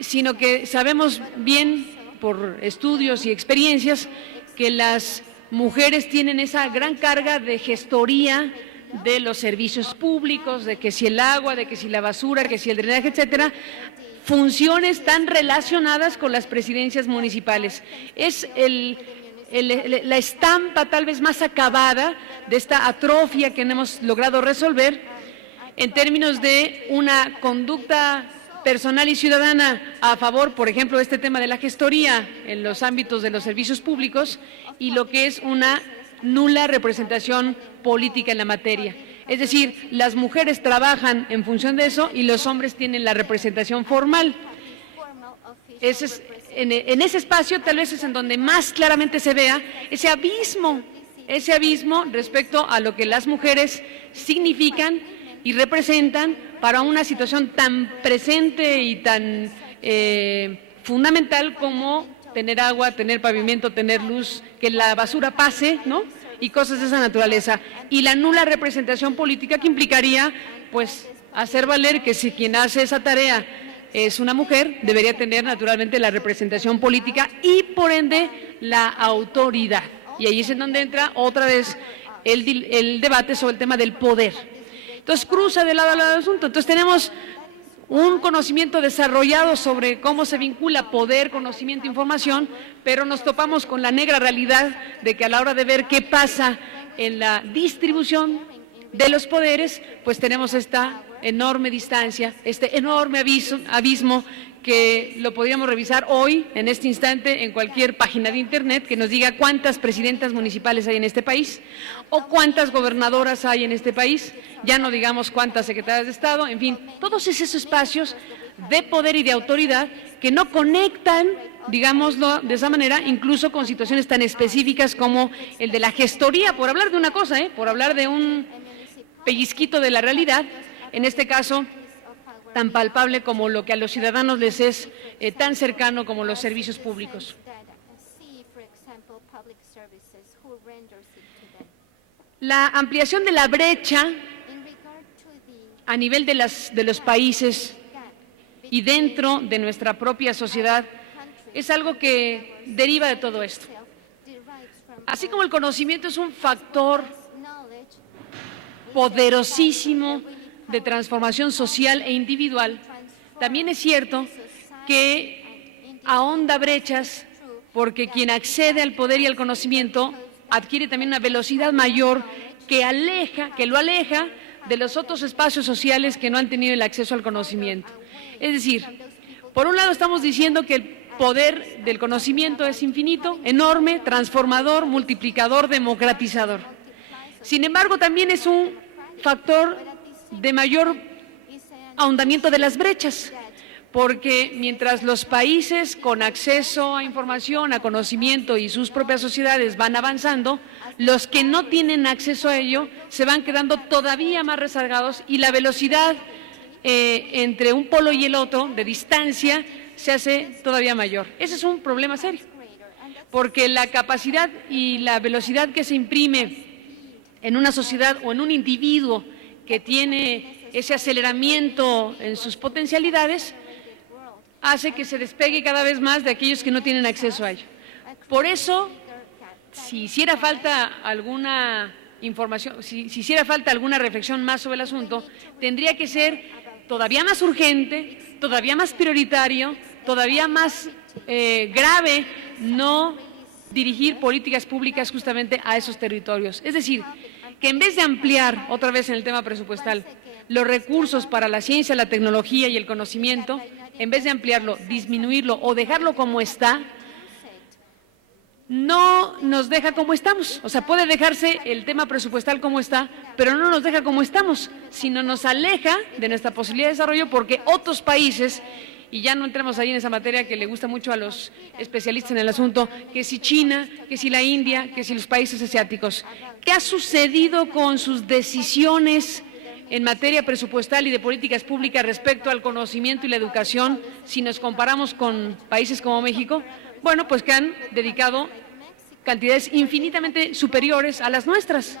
sino que sabemos bien por estudios y experiencias que las mujeres tienen esa gran carga de gestoría de los servicios públicos, de que si el agua, de que si la basura, que si el drenaje, etcétera, funciones tan relacionadas con las presidencias municipales. Es la estampa tal vez más acabada de esta atrofia que hemos logrado resolver en términos de una conducta personal y ciudadana a favor, por ejemplo, de este tema de la gestoría en los ámbitos de los servicios públicos y lo que es una nula representación política en la materia. Es decir, las mujeres trabajan en función de eso y los hombres tienen la representación formal. En ese espacio tal vez es en donde más claramente se vea ese abismo respecto a lo que las mujeres significan y representan para una situación tan presente y tan fundamental como tener agua, tener pavimento, tener luz, que la basura pase, ¿no? Y cosas de esa naturaleza. Y la nula representación política que implicaría, pues, hacer valer que si quien hace esa tarea es una mujer, debería tener naturalmente la representación política y, por ende, la autoridad. Y ahí es en donde entra otra vez el debate sobre el tema del poder. Entonces, cruza de lado a lado el asunto. Entonces, tenemos un conocimiento desarrollado sobre cómo se vincula poder, conocimiento, información, pero nos topamos con la negra realidad de que a la hora de ver qué pasa en la distribución de los poderes, pues tenemos esta enorme distancia, este enorme abismo que lo podríamos revisar hoy, en este instante, en cualquier página de internet que nos diga cuántas presidentas municipales hay en este país o cuántas gobernadoras hay en este país, ya no digamos cuántas secretarias de Estado, en fin, todos esos espacios de poder y de autoridad que no conectan, digámoslo de esa manera, incluso con situaciones tan específicas como el de la gestoría, por hablar de una cosa, por hablar de un pellizquito de la realidad, en este caso tan palpable como lo que a los ciudadanos les es tan cercano como los servicios públicos. La ampliación de la brecha a nivel de los países y dentro de nuestra propia sociedad es algo que deriva de todo esto. Así como el conocimiento es un factor poderosísimo de transformación social e individual, también es cierto que ahonda brechas porque quien accede al poder y al conocimiento adquiere también una velocidad mayor que lo aleja de los otros espacios sociales que no han tenido el acceso al conocimiento. Es decir, por un lado estamos diciendo que poder del conocimiento es infinito, enorme, transformador, multiplicador, democratizador. Sin embargo, también es un factor de mayor ahondamiento de las brechas, porque mientras los países con acceso a información, a conocimiento y sus propias sociedades van avanzando, los que no tienen acceso a ello se van quedando todavía más rezagados y la velocidad entre un polo y el otro, de distancia, se hace todavía mayor. Ese es un problema serio, porque la capacidad y la velocidad que se imprime en una sociedad o en un individuo que tiene ese aceleramiento en sus potencialidades hace que se despegue cada vez más de aquellos que no tienen acceso a ello. Por eso, si hiciera falta alguna información, si hiciera falta alguna reflexión más sobre el asunto, tendría que ser todavía más urgente, todavía más prioritario, todavía más grave no dirigir políticas públicas justamente a esos territorios. Es decir, que en vez de ampliar, otra vez en el tema presupuestal, los recursos para la ciencia, la tecnología y el conocimiento, en vez de ampliarlo, disminuirlo o dejarlo como está, no nos deja como estamos. O sea, puede dejarse el tema presupuestal como está, pero no nos deja como estamos, sino nos aleja de nuestra posibilidad de desarrollo porque otros países, y ya no entremos ahí en esa materia que le gusta mucho a los especialistas en el asunto, que si China, que si la India, que si los países asiáticos, ¿qué ha sucedido con sus decisiones en materia presupuestal y de políticas públicas respecto al conocimiento y la educación si nos comparamos con países como México? Bueno, pues que han dedicado cantidades infinitamente superiores a las nuestras.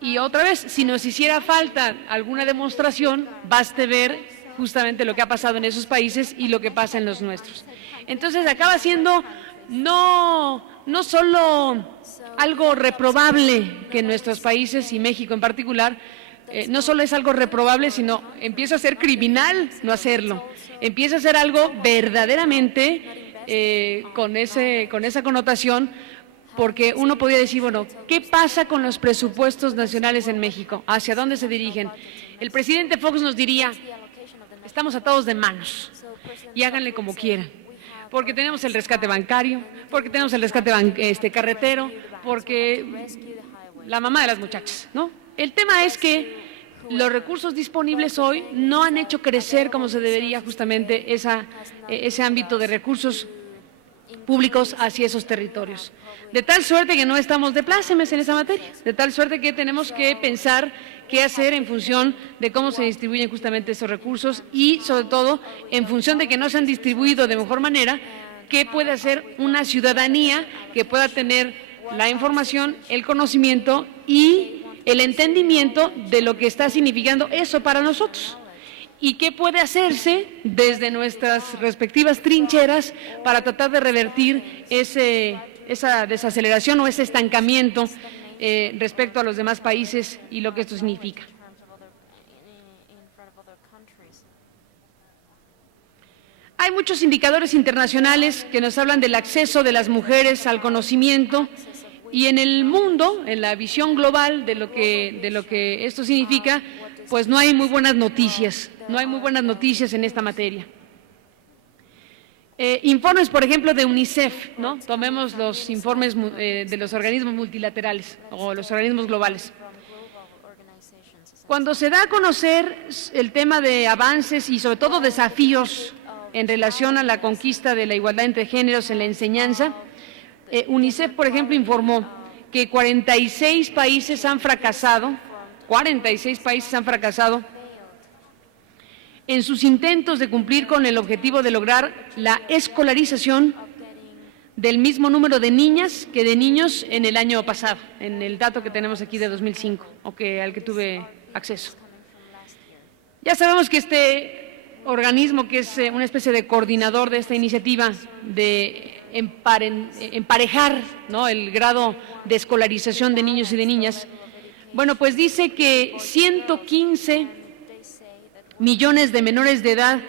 Y otra vez, si nos hiciera falta alguna demostración, baste ver justamente lo que ha pasado en esos países y lo que pasa en los nuestros. Entonces acaba siendo no solo algo reprobable que en nuestros países y México en particular, no solo es algo reprobable, sino empieza a ser criminal no hacerlo, empieza a ser algo verdaderamente con esa connotación, porque uno podría decir, bueno, ¿qué pasa con los presupuestos nacionales en México? ¿Hacia dónde se dirigen? El presidente Fox nos diría, estamos atados de manos y háganle como quieran, porque tenemos el rescate bancario, porque tenemos el rescate carretero, porque la mamá de las muchachas, ¿no? El tema es que los recursos disponibles hoy no han hecho crecer como se debería justamente ese ámbito de recursos públicos hacia esos territorios. De tal suerte que no estamos de plácemes en esa materia, de tal suerte que tenemos que pensar qué hacer en función de cómo se distribuyen justamente esos recursos y, sobre todo, en función de que no se han distribuido de mejor manera, qué puede hacer una ciudadanía que pueda tener la información, el conocimiento y el entendimiento de lo que está significando eso para nosotros y qué puede hacerse desde nuestras respectivas trincheras para tratar de revertir esa desaceleración o ese estancamiento respecto a los demás países y lo que esto significa. Hay muchos indicadores internacionales que nos hablan del acceso de las mujeres al conocimiento. Y en el mundo, en la visión global de lo que esto significa, pues no hay muy buenas noticias, en esta materia. Informes, por ejemplo, de UNICEF, ¿no? Tomemos los informes de los organismos multilaterales o los organismos globales. Cuando se da a conocer el tema de avances y sobre todo desafíos en relación a la conquista de la igualdad entre géneros en la enseñanza, UNICEF, por ejemplo, informó que 46 países han fracasado en sus intentos de cumplir con el objetivo de lograr la escolarización del mismo número de niñas que de niños en el año pasado, en el dato que tenemos aquí de 2005, al que tuve acceso. Ya sabemos que este organismo, que es una especie de coordinador de esta iniciativa de emparejar, ¿no?, el grado de escolarización de niños y de niñas, bueno, pues dice que 115 millones de menores de edad,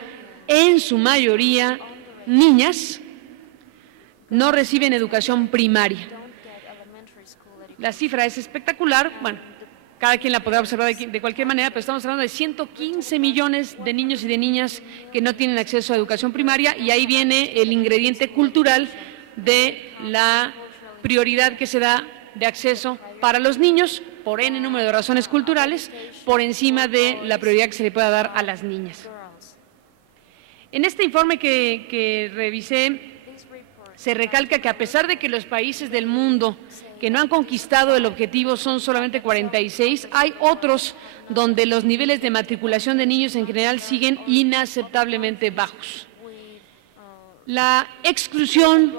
en su mayoría niñas, no reciben educación primaria. La cifra es espectacular, bueno, cada quien la podrá observar de cualquier manera, pero estamos hablando de 115 millones de niños y de niñas que no tienen acceso a educación primaria, y ahí viene el ingrediente cultural de la prioridad que se da de acceso para los niños, por N número de razones culturales, por encima de la prioridad que se le pueda dar a las niñas. En este informe que revisé, se recalca que a pesar de que los países del mundo que no han conquistado el objetivo son solamente 46, hay otros donde los niveles de matriculación de niños en general siguen inaceptablemente bajos. La exclusión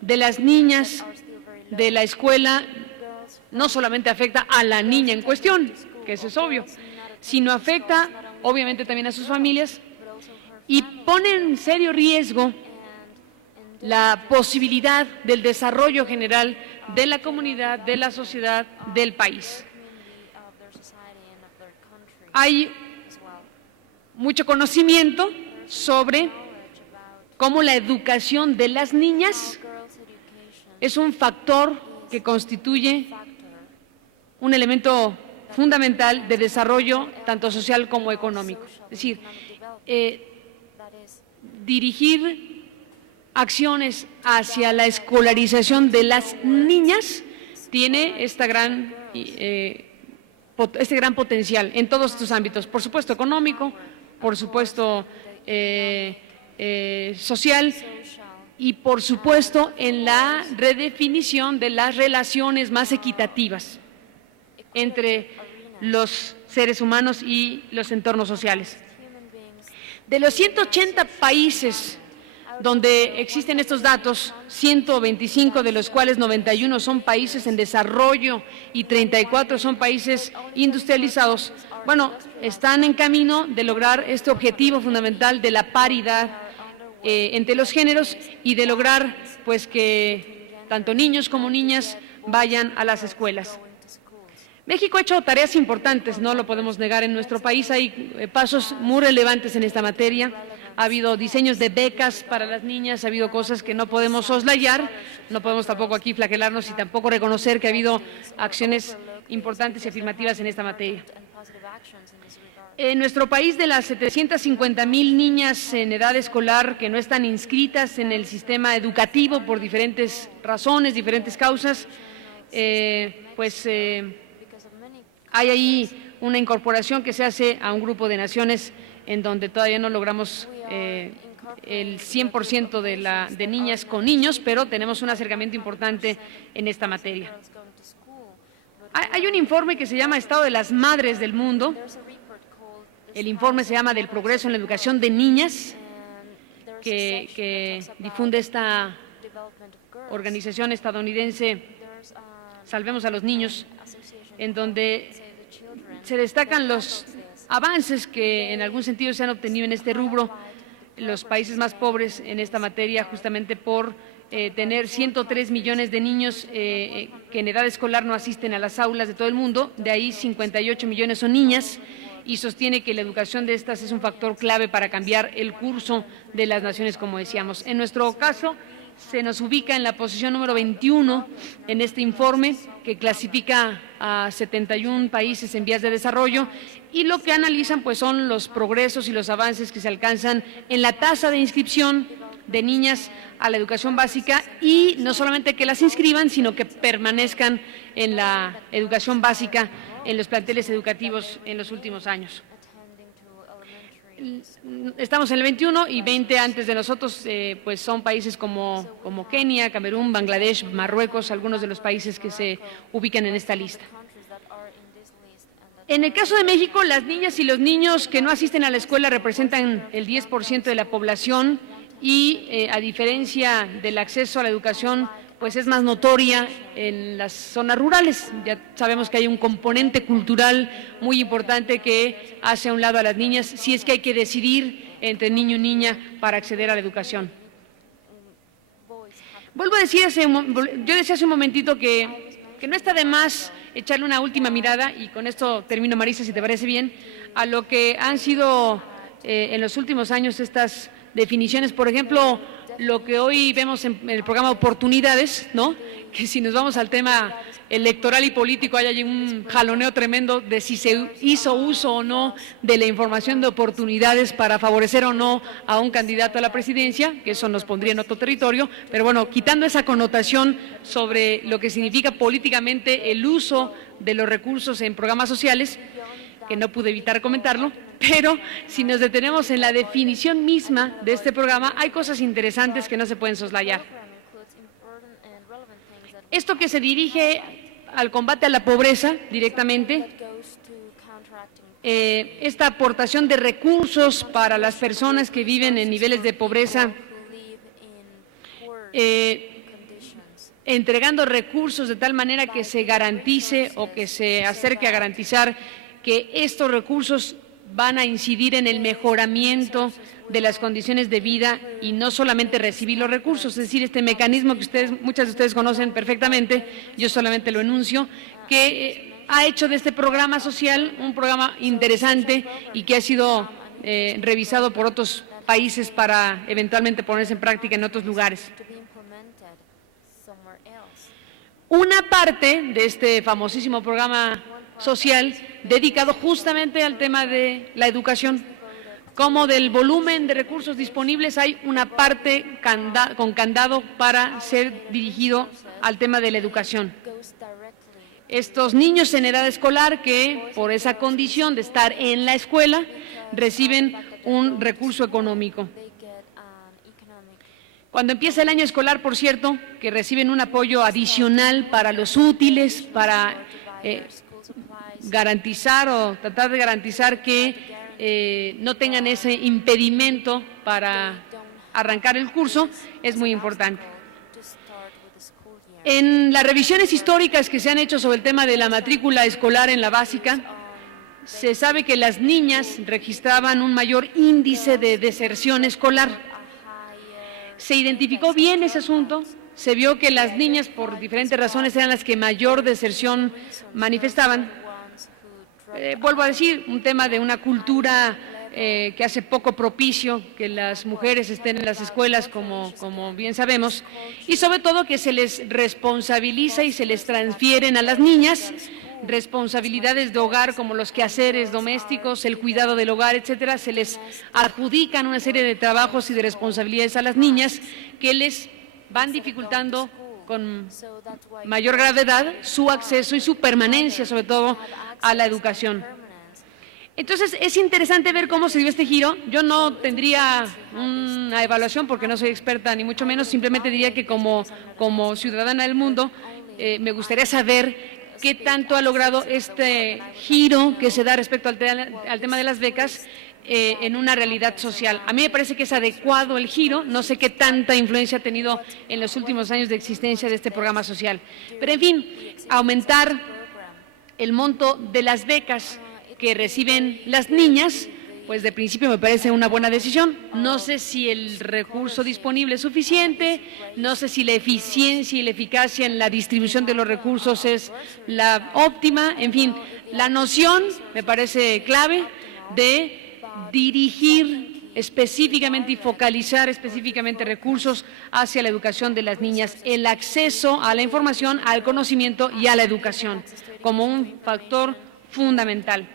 de las niñas de la escuela no solamente afecta a la niña en cuestión, que eso es obvio, sino afecta obviamente también a sus familias y pone en serio riesgo la posibilidad del desarrollo general de la comunidad, de la sociedad, del país. Hay mucho conocimiento sobre cómo la educación de las niñas es un factor que constituye un elemento fundamental de desarrollo tanto social como económico. Es decir, dirigir acciones hacia la escolarización de las niñas tiene este gran potencial en todos estos ámbitos, por supuesto económico, por supuesto social y por supuesto en la redefinición de las relaciones más equitativas entre los seres humanos y los entornos sociales. De los 180 países donde existen estos datos, 125 de los cuales 91 son países en desarrollo y 34 son países industrializados, bueno, están en camino de lograr este objetivo fundamental de la paridad entre los géneros y de lograr pues que tanto niños como niñas vayan a las escuelas. México ha hecho tareas importantes, no lo podemos negar. En nuestro país hay pasos muy relevantes en esta materia. Ha habido diseños de becas para las niñas, ha habido cosas que no podemos soslayar, no podemos tampoco aquí flagelarnos y tampoco reconocer que ha habido acciones importantes y afirmativas en esta materia. En nuestro país, de las 750,000 niñas en edad escolar que no están inscritas en el sistema educativo por diferentes razones, diferentes causas, hay ahí una incorporación que se hace a un grupo de naciones en donde todavía no logramos el 100% de niñas con niños, pero tenemos un acercamiento importante en esta materia. Hay un informe que se llama Estado de las Madres del Mundo. El informe se llama Del progreso en la educación de niñas, que difunde esta organización estadounidense Salvemos a los Niños, en donde se destacan los avances que en algún sentido se han obtenido en este rubro, los países más pobres en esta materia, justamente por tener 103 millones de niños que en edad escolar no asisten a las aulas de todo el mundo, de ahí 58 millones son niñas, y sostiene que la educación de estas es un factor clave para cambiar el curso de las naciones, como decíamos. En nuestro caso, se nos ubica en la posición número 21 en este informe, que clasifica a 71 países en vías de desarrollo, y lo que analizan pues son los progresos y los avances que se alcanzan en la tasa de inscripción de niñas a la educación básica, y no solamente que las inscriban, sino que permanezcan en la educación básica en los planteles educativos en los últimos años. Estamos en el 21 y 20 antes de nosotros, pues son países como Kenia, Camerún, Bangladesh, Marruecos, algunos de los países que se ubican en esta lista. En el caso de México, las niñas y los niños que no asisten a la escuela representan el 10% de la población y a diferencia del acceso a la educación, pues es más notoria en las zonas rurales. Ya sabemos que hay un componente cultural muy importante que hace a un lado a las niñas, si es que hay que decidir entre niño y niña para acceder a la educación. Vuelvo a decir, yo decía hace un momentito que no está de más echarle una última mirada, y con esto termino, Marisa, si te parece bien, a lo que han sido en los últimos años estas definiciones. Por ejemplo, lo que hoy vemos en el programa Oportunidades, ¿no? Que si nos vamos al tema electoral y político, hay allí un jaloneo tremendo de si se hizo uso o no de la información de oportunidades para favorecer o no a un candidato a la presidencia, que eso nos pondría en otro territorio, pero bueno, quitando esa connotación sobre lo que significa políticamente el uso de los recursos en programas sociales, que no pude evitar comentarlo, pero si nos detenemos en la definición misma de este programa, hay cosas interesantes que no se pueden soslayar. Esto que se dirige al combate a la pobreza directamente, esta aportación de recursos para las personas que viven en niveles de pobreza, entregando recursos de tal manera que se garantice o que se acerque a garantizar que estos recursos van a incidir en el mejoramiento de las condiciones de vida y no solamente recibir los recursos, es decir, este mecanismo que muchas de ustedes conocen perfectamente, yo solamente lo enuncio, que ha hecho de este programa social un programa interesante y que ha sido revisado por otros países para eventualmente ponerse en práctica en otros lugares. Una parte de este famosísimo programa social dedicado justamente al tema de la educación. Como del volumen de recursos disponibles hay una parte con candado para ser dirigido al tema de la educación. Estos niños en edad escolar que por esa condición de estar en la escuela reciben un recurso económico. Cuando empieza el año escolar, por cierto, que reciben un apoyo adicional para los útiles, para garantizar o tratar de garantizar que no tengan ese impedimento para arrancar el curso, es muy importante. En las revisiones históricas que se han hecho sobre el tema de la matrícula escolar en la básica, se sabe que las niñas registraban un mayor índice de deserción escolar. Se identificó bien ese asunto, se vio que las niñas por diferentes razones eran las que mayor deserción manifestaban. Vuelvo a decir, un tema de una cultura que hace poco propicio que las mujeres estén en las escuelas, como bien sabemos, y sobre todo que se les responsabiliza y se les transfieren a las niñas responsabilidades de hogar como los quehaceres domésticos, el cuidado del hogar, etcétera, se les adjudican una serie de trabajos y de responsabilidades a las niñas que les van dificultando con mayor gravedad su acceso y su permanencia, sobre todo, a la educación. Entonces, es interesante ver cómo se dio este giro. Yo no tendría una evaluación porque no soy experta, ni mucho menos, simplemente diría que como ciudadana del mundo, me gustaría saber qué tanto ha logrado este giro que se da respecto al tema de las becas en una realidad social. A mí me parece que es adecuado el giro, no sé qué tanta influencia ha tenido en los últimos años de existencia de este programa social. Pero, en fin, aumentar el monto de las becas que reciben las niñas, pues de principio me parece una buena decisión. No sé si el recurso disponible es suficiente, no sé si la eficiencia y la eficacia en la distribución de los recursos es la óptima, en fin, la noción me parece clave de dirigir específicamente y focalizar específicamente recursos hacia la educación de las niñas, el acceso a la información, al conocimiento y a la educación como un factor fundamental.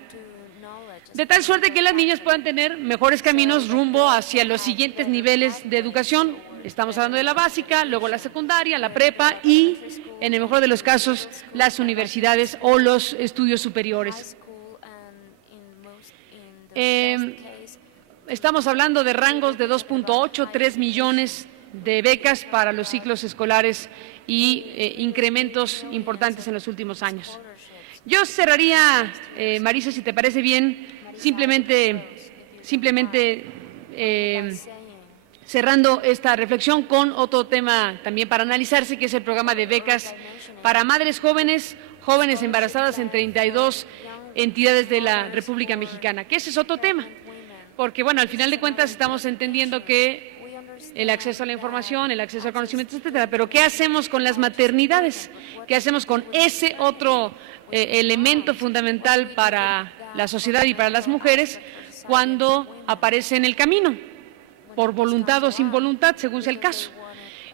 De tal suerte que las niñas puedan tener mejores caminos rumbo hacia los siguientes niveles de educación. Estamos hablando de la básica, luego la secundaria, la prepa y, en el mejor de los casos, las universidades o los estudios superiores. Estamos hablando de rangos de 2.8, 3 millones de becas para los ciclos escolares y incrementos importantes en los últimos años. Yo cerraría, Marisa, si te parece bien, simplemente cerrando esta reflexión con otro tema también para analizarse, que es el programa de becas para madres jóvenes, jóvenes embarazadas en 32 entidades de la República Mexicana, que ese es otro tema, porque bueno, al final de cuentas estamos entendiendo que el acceso a la información, el acceso al conocimiento, etcétera, pero ¿qué hacemos con las maternidades? ¿Qué hacemos con ese otro elemento fundamental para la sociedad y para las mujeres cuando aparece en el camino? por voluntad o sin voluntad, según sea el caso.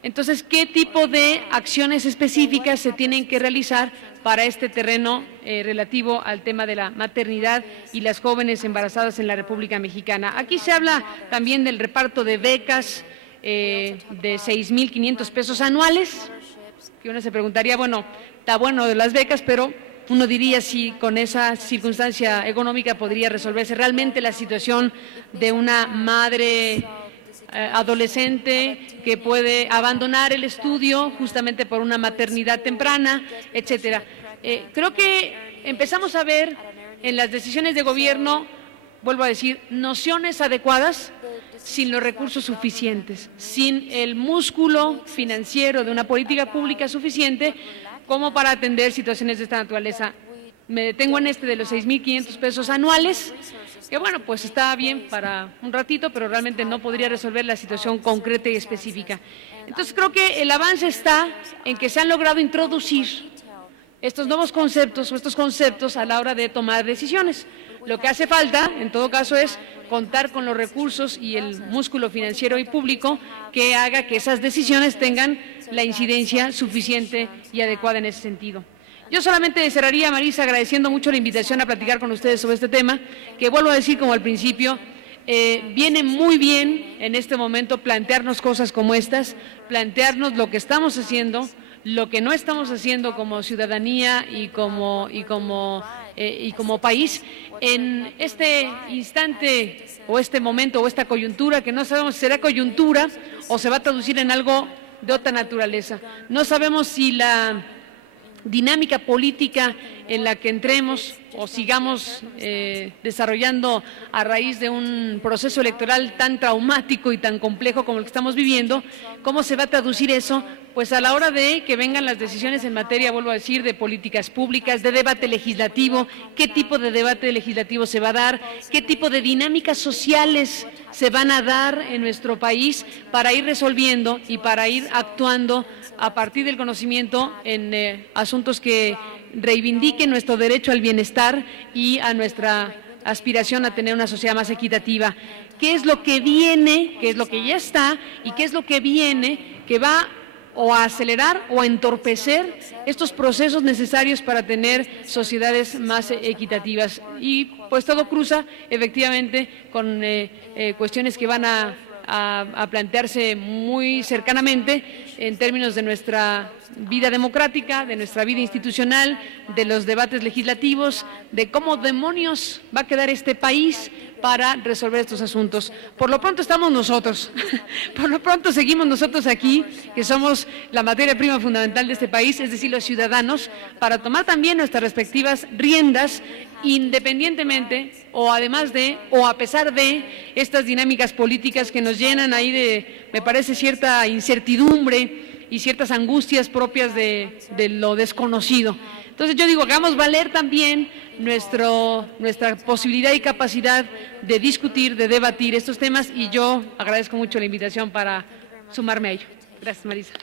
Entonces, ¿qué tipo de acciones específicas se tienen que realizar para este terreno relativo al tema de la maternidad y las jóvenes embarazadas en la República Mexicana? Aquí se habla también del reparto de becas de 6,500 pesos anuales, que uno se preguntaría, bueno, está bueno de las becas, pero uno diría si con esa circunstancia económica podría resolverse realmente la situación de una madre adolescente que puede abandonar el estudio justamente por una maternidad temprana, etcétera. Creo que empezamos a ver en las decisiones de gobierno, vuelvo a decir, nociones adecuadas sin los recursos suficientes, sin el músculo financiero de una política pública suficiente como para atender situaciones de esta naturaleza. Me detengo en este de los 6,500 pesos anuales, que bueno, pues está bien para un ratito, pero realmente no podría resolver la situación concreta y específica. Entonces creo que el avance está en que se han logrado introducir estos nuevos conceptos o estos conceptos a la hora de tomar decisiones. Lo que hace falta, en todo caso, es contar con los recursos y el músculo financiero y público que haga que esas decisiones tengan la incidencia suficiente y adecuada en ese sentido. Yo solamente cerraría, Marisa, agradeciendo mucho la invitación a platicar con ustedes sobre este tema, que vuelvo a decir como al principio, viene muy bien en este momento plantearnos cosas como estas, plantearnos lo que estamos haciendo, lo que no estamos haciendo como ciudadanía y como país en este instante o este momento o esta coyuntura, que no sabemos si será coyuntura o se va a traducir en algo de otra naturaleza. No sabemos si la dinámica política en la que entremos o sigamos desarrollando a raíz de un proceso electoral tan traumático y tan complejo como el que estamos viviendo, ¿cómo se va a traducir eso? Pues a la hora de que vengan las decisiones en materia, vuelvo a decir, de políticas públicas, de debate legislativo, qué tipo de debate legislativo se va a dar, qué tipo de dinámicas sociales se van a dar en nuestro país para ir resolviendo y para ir actuando a partir del conocimiento en asuntos que reivindiquen nuestro derecho al bienestar y a nuestra aspiración a tener una sociedad más equitativa. ¿Qué es lo que viene, qué es lo que ya está y qué es lo que viene que va o a acelerar o a entorpecer estos procesos necesarios para tener sociedades más equitativas? Y pues todo cruza efectivamente con cuestiones que van a plantearse muy cercanamente en términos de nuestra vida democrática, de nuestra vida institucional, de los debates legislativos, de cómo demonios va a quedar este país para resolver estos asuntos. Por lo pronto estamos nosotros, por lo pronto seguimos nosotros aquí, que somos la materia prima fundamental de este país, es decir, los ciudadanos, para tomar también nuestras respectivas riendas, independientemente o además de o a pesar de estas dinámicas políticas que nos llenan ahí de, me parece, cierta incertidumbre y ciertas angustias propias de lo desconocido. Entonces yo digo, hagamos valer también nuestra posibilidad y capacidad de discutir, de debatir estos temas, y yo agradezco mucho la invitación para sumarme a ello. Gracias, Marisa.